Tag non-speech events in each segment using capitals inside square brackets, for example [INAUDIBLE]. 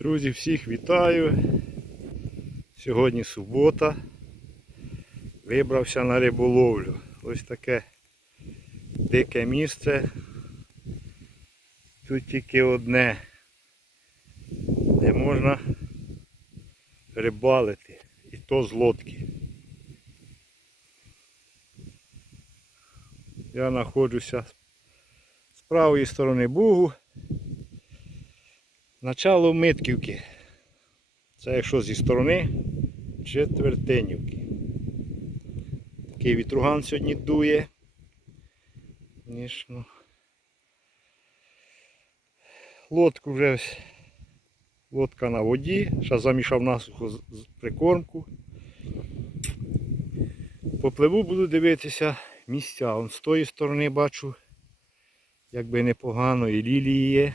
Друзі, всіх вітаю. Сьогодні субота. Вибрався на риболовлю. Ось таке дике місце. Тут тільки одне, де можна рибалити. І то з лодки. Я знаходжуся з правої сторони Бугу. Начало Митківки. Це якщо зі сторони Четвертинівки. Такий вітруган сьогодні дує. Звісно. Лодку вже. Лодка на воді. Зараз замішав насухо прикормку. Попливу буду дивитися місця. Вон з тої сторони бачу, якби непогано і лілії є.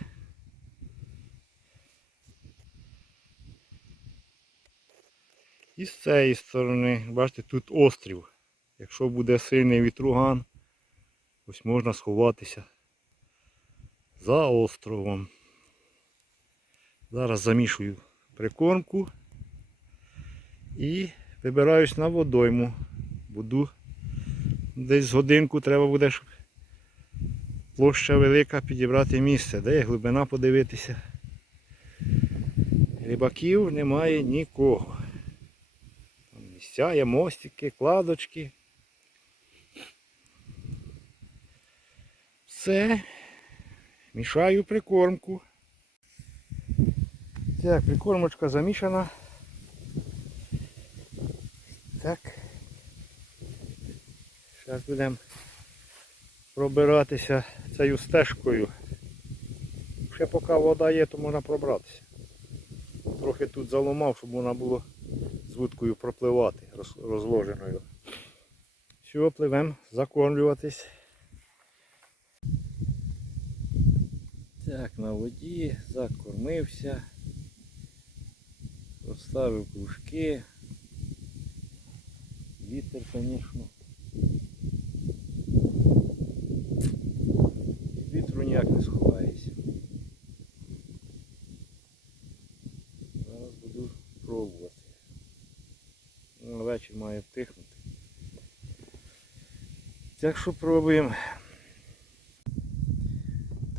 І з цієї сторони, бачите, тут острів. Якщо буде сильний вітруган, ось можна сховатися за островом. Зараз замішую прикормку і вибираюсь на водойму. Буду десь годинку треба буде, щоб площа велика підібрати місце, де є глибина подивитися. Рибаків немає нікого. Там місця є мостики, кладочки. Все. Мішаю прикормку. Так, прикормочка замішана. Так. Зараз будемо пробиратися цією стежкою. Ще поки вода є, то можна пробратися. Трохи тут заломав, щоб можна було з вудкою пропливати розложеною. Все, пливемо закормлюватись. Так, на воді закормився. Розставив кружки. Вітер, звісно. Вітру ніяк не сховаєшся. Зараз буду пробувати. Ну, вечір має втихнути. Так що пробуємо.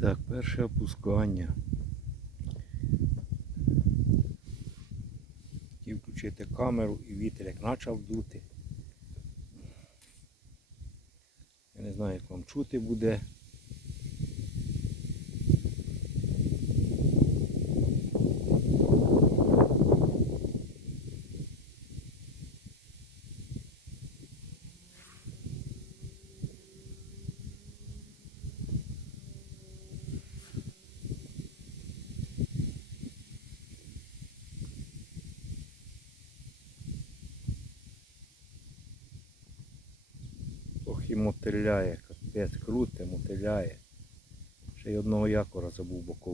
Так, перше опускання. Хотів включити камеру і вітер як почав дути. Я не знаю, як вам чути буде. สบู่บกโก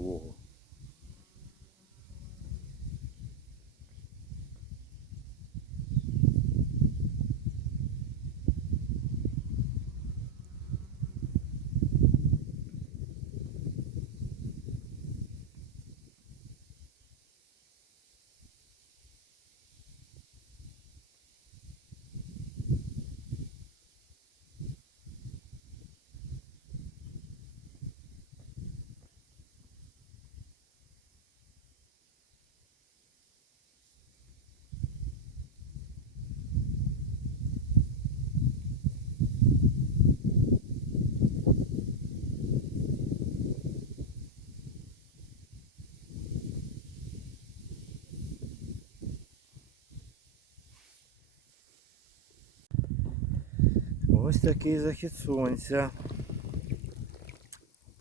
Ось такий захід сонця.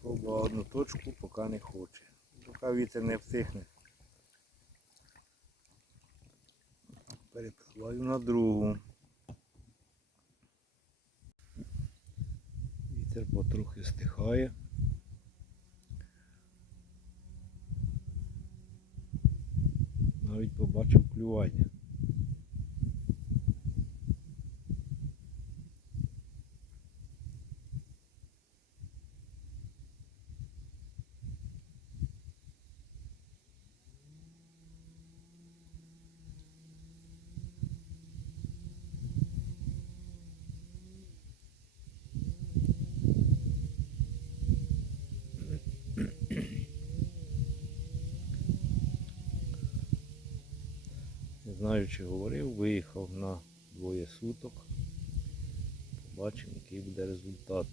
Пробував одну точку, поки не хоче. Поки вітер не втихне. Перепливаю на другу. Вітер потрохи стихає. Навіть побачив клювання. Знаю, чи говорив, виїхав на двоє суток. Побачимо, який буде результат.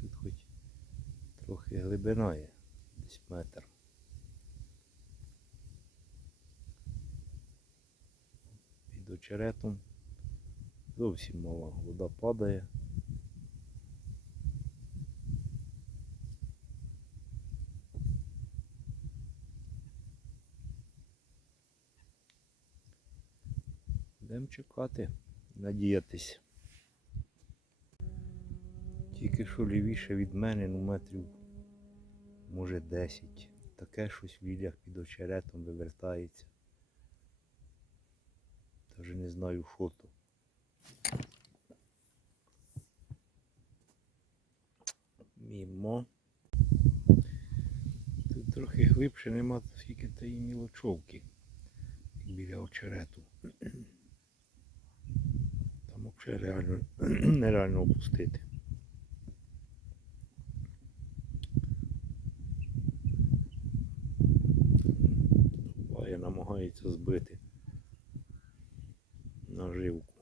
Тут хоч трохи глибина є, десь метр. Під очеретом зовсім мала, вода падає. Будемо чекати, надіятись. Тільки що лівіше від мене, ну метрів, може 10. Таке щось в лілях під очеретом вивертається. Даже не знаю, що то. Мімо. Тут трохи глибше нема скільки тієї мілочовки як біля очерету. Там взагалі реально [CLEARS THROAT] нереально опустити. Намагається збити наживку.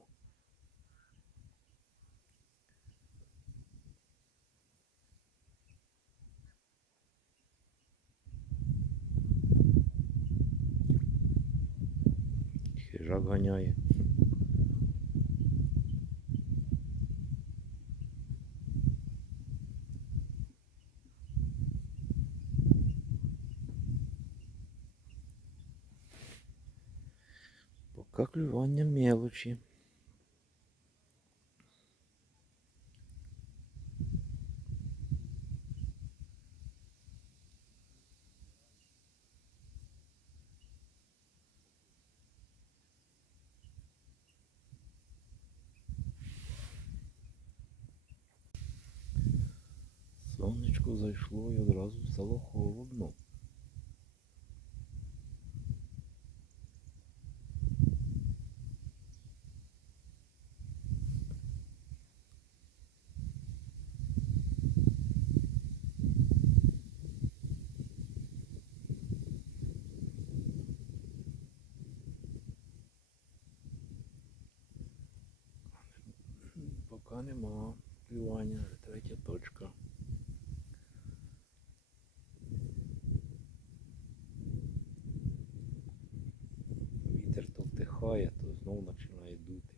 Хижак ганяє. Пока клювання мелочі. Сонечко зайшло і одразу стало холодно. Поки нема клювання, третя точка. Вітер то втихає, то знову починає дути.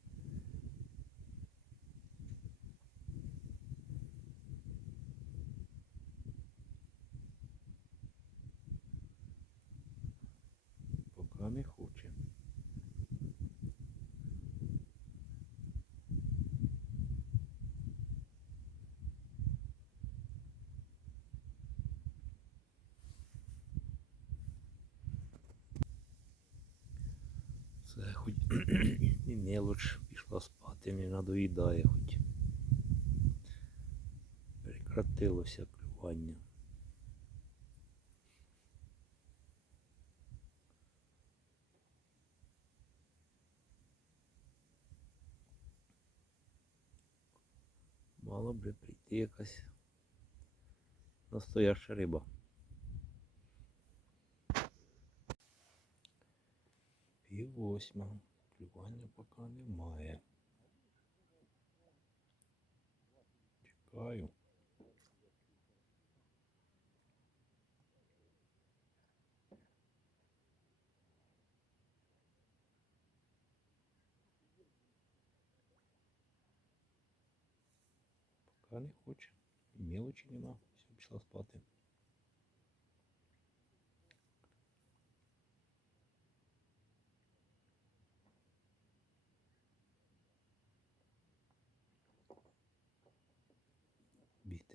Поки не хоче. Це хоч [CLEARS THROAT] і мелоч пішла спати, не надоїдає хоч. Прекратилося клювання. Мала би прийти якась настояща риба. Пів восьма. Клювання поки немає. Чекаю. Поки не хоче. І мелочі нема. Все, пішла спати.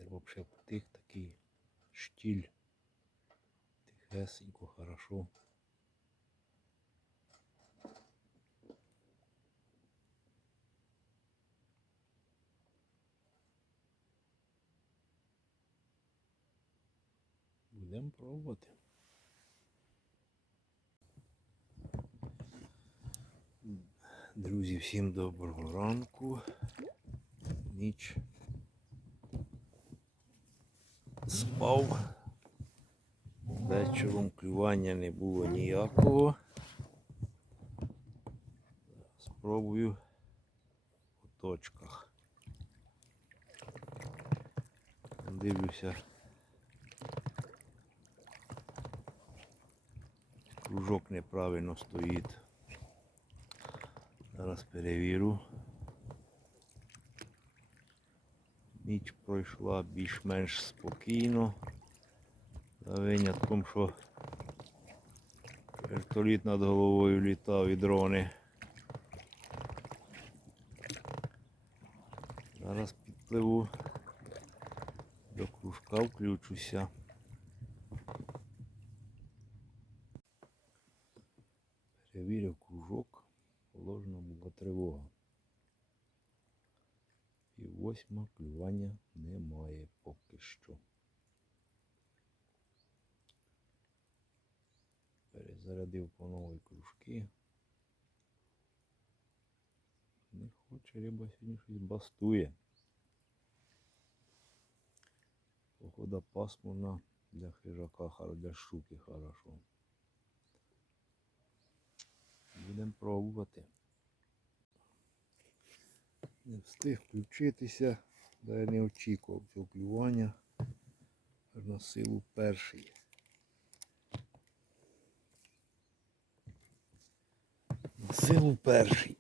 вообще тих такий штіль. Тихесенько, хорошо. Будемо пробувати. Друзі, всім доброго ранку. Ніч. Спав. Вечором клювання не було ніякого. Спробую по точках. Дивлюся. Кружок неправильно стоїть. Зараз перевірю. Ніч пройшла більш-менш спокійно. За винятком, що вертоліт над головою літав і дрони. Зараз підпливу до кружка, включуся. Перевірив кружок, положена була тривога. Восьма клювання немає поки що. Перезарядив по новій кружки. Не хоче риба сьогодні щось бастує. Погода пасмурна для хижака, для щуки хорошо. Будемо пробувати. Не встиг включитися, да я не очікував цього клювання. Аж на силу перший. На силу перший.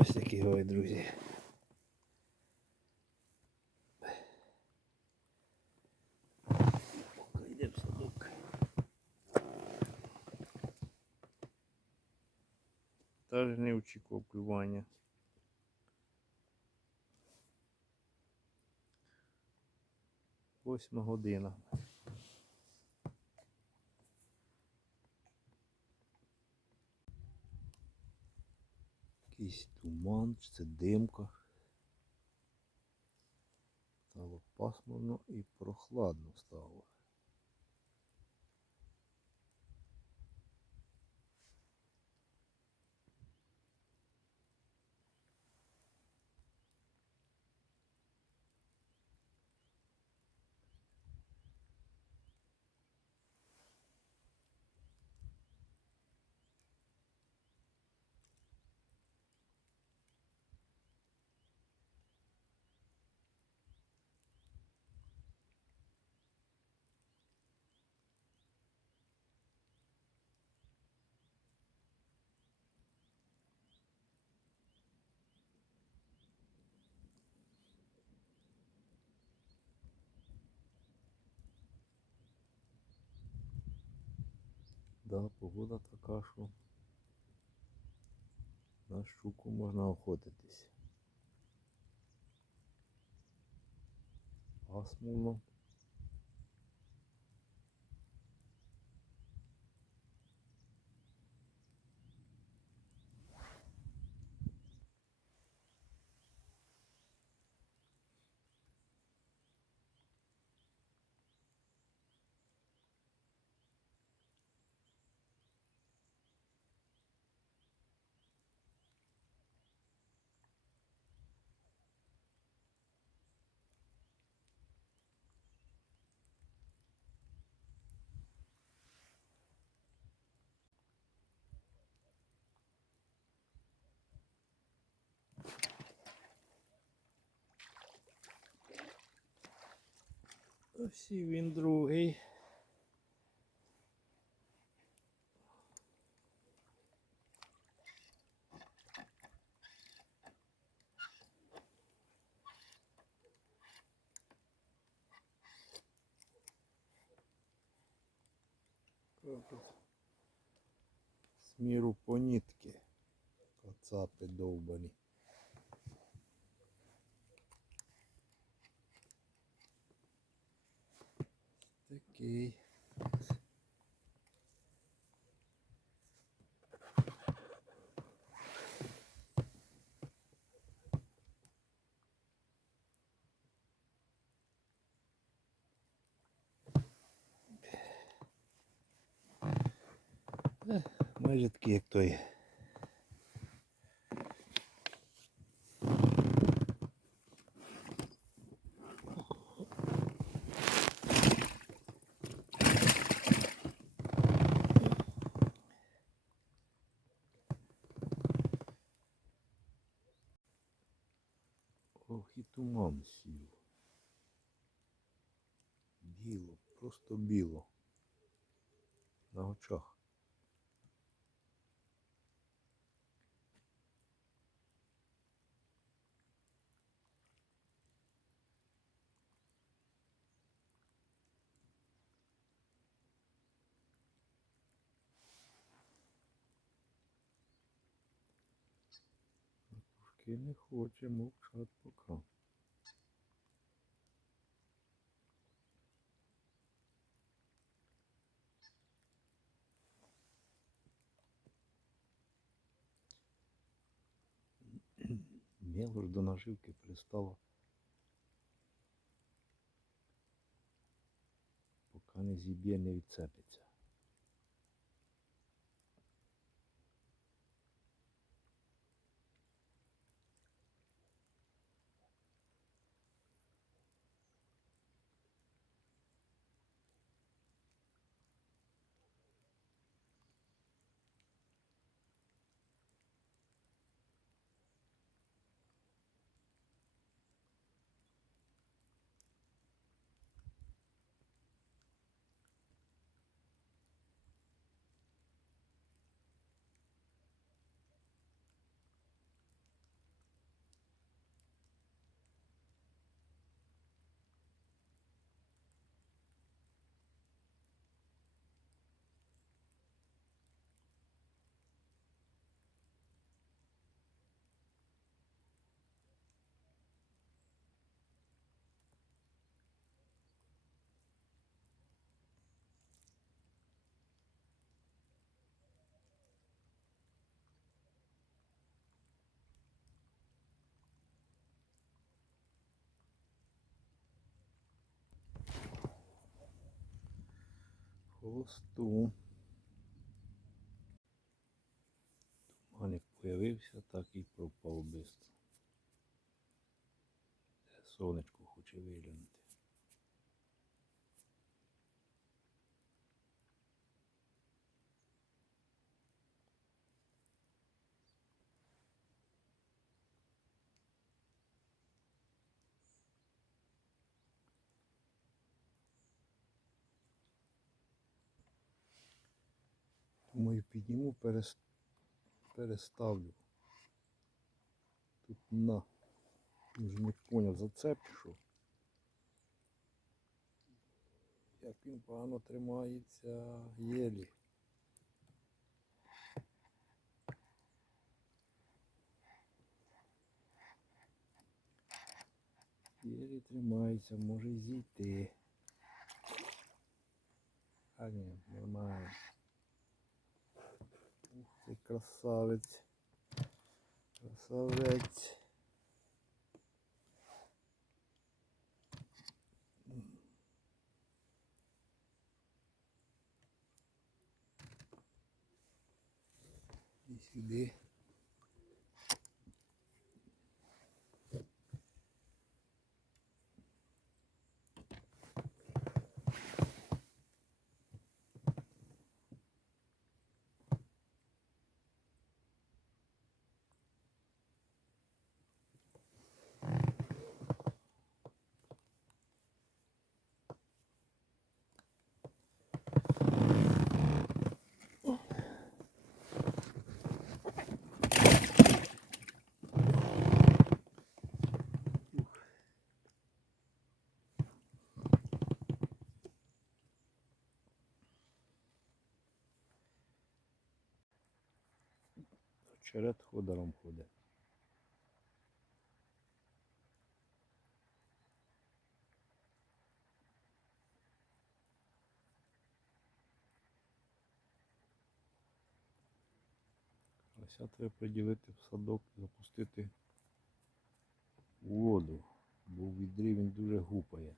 Ось такі ой, друзі. Поки йде садок. Теж не очікував клювання. Восьма година. Чи це димка. Стало пасмурно і прохладно стало. Да, погода така, що на щуку можна охотитись. Пасмурно. Ось і він другий. З міру по нитки. Кацапи довбані. Майже такий, як той. Ох, і туман сів. Біло, просто біло. На очах. Пушки не хоче мовчать пока. Мелоч до наживки пристала. Поки не зіб'є, не відцепиться. Хвосту. Туманик появився, так і пропав бистро. Сонечко хоче виглянути. Думаю, підніму, переставлю. Тут на. Вже не поняв, зацеп що. Як він погано тримається єлі. Єлі тримається, може зійти. А ні, нормально. Ти, красавець. Красавець. І сюди. черед ходором ходить. Ося треба приділити в садок, запустити у воду, бо в відрі він дуже гупає.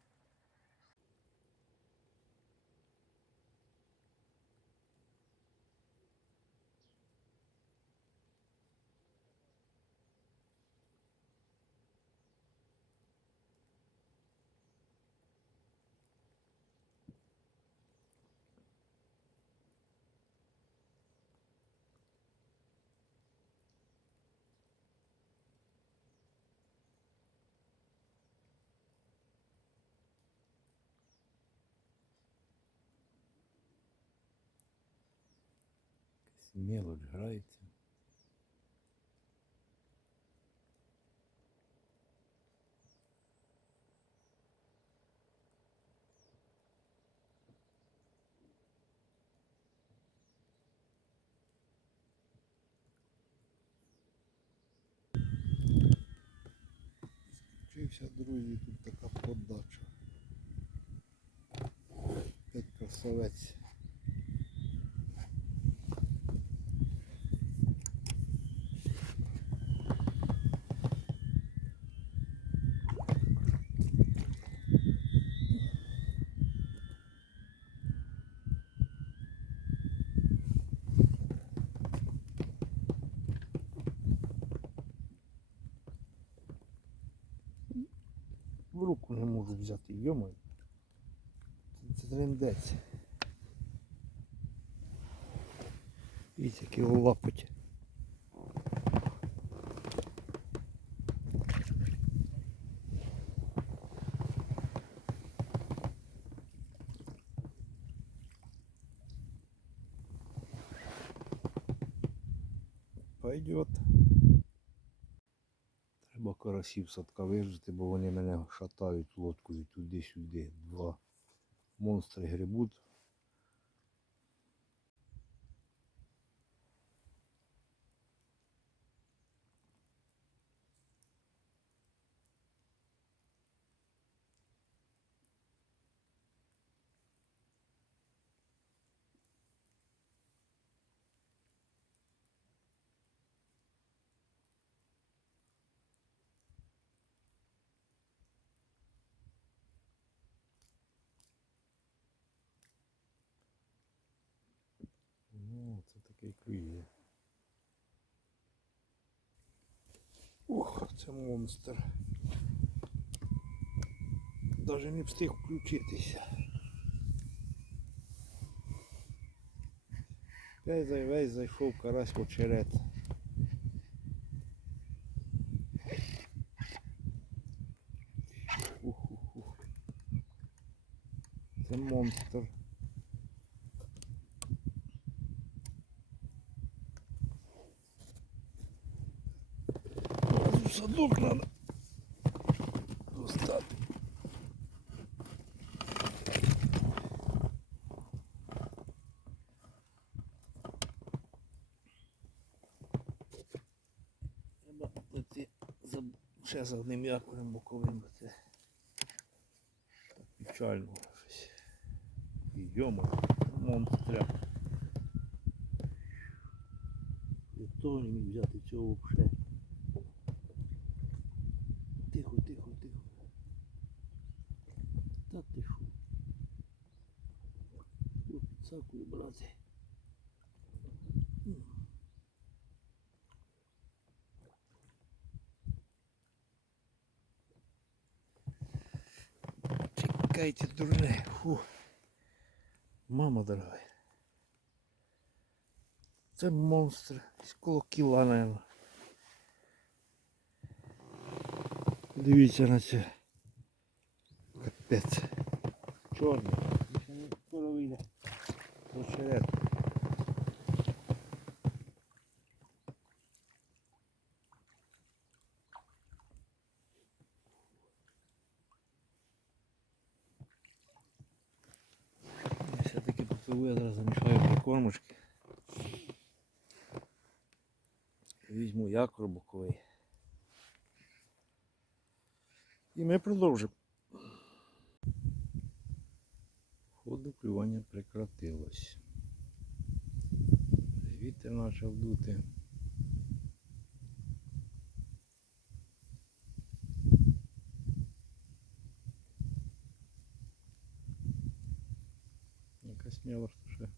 Якась мелодь грається. Вчився, друзі, тут така подача. П'ять красавець. В руку не Це, це трендець. Дивіться, який лапоть. З садка вижити, бо вони мене шатають лодкою туди-сюди. Два монстри грибуть. Ну, це такий клює. Ох, це монстр. Даже не встиг включитися. Весь, зай- весь зайшов карась в очерет. Ух, ух, ух. Це монстр. В садок надо достати. Треба плити за, ще за одним якорем боковим, бо це так печально щось. І йома, монстря. Я того не міг взяти цього взагалі. Підсакую, брате. Чекайте, дурне. Фу. Мама дорога. Це монстр. Десь коло кіла, наверное. Дивіться на це. Капець. Чорний. Скоро вийде. Очерет. Все-таки попливу, я зараз замішаю прикормочки. Візьму якор боковий. І ми продовжимо. Походу клювання прекратилось. Вітер почав дути. Якась м'яла ще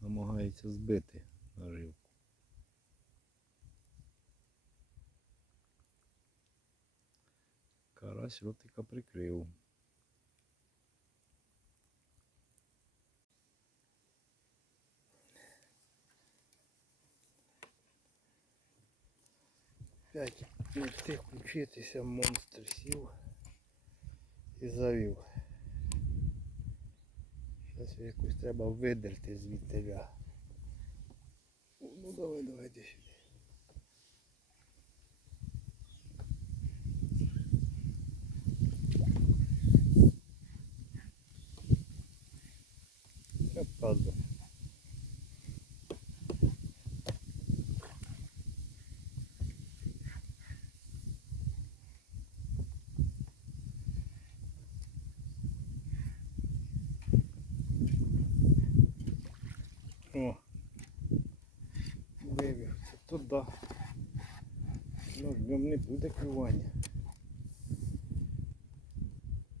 намагається збити наживку. Карась ротика прикрив. П'ять не встиг включитися, монстр сів і завів. Зараз якось треба видерти звідти. Ну давай, давай, йди сюди. Це туди. Ну, днем не буде клювання.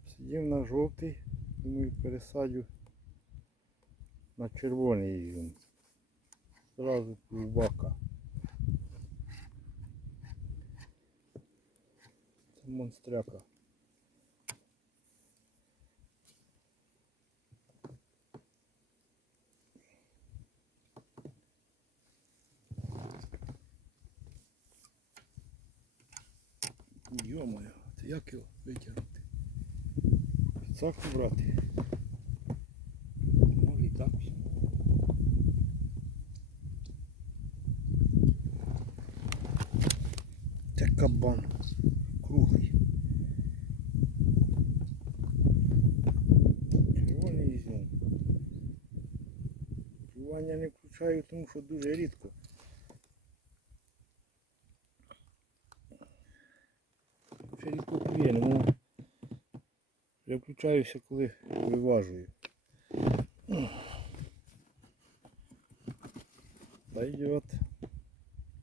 Сидів на жовтий, думаю, пересадю на червоний ізюм. Зразу півбака. Це монстряка. Йо-моє, це як його витягнути? Підсаку брати. Може і так. Це кабан. Круглий. Червоний ізюм. Плювання не включаю, тому що дуже рідко. Ще рідко клює, не можу. Я включаюся, коли виважую. Дойдет.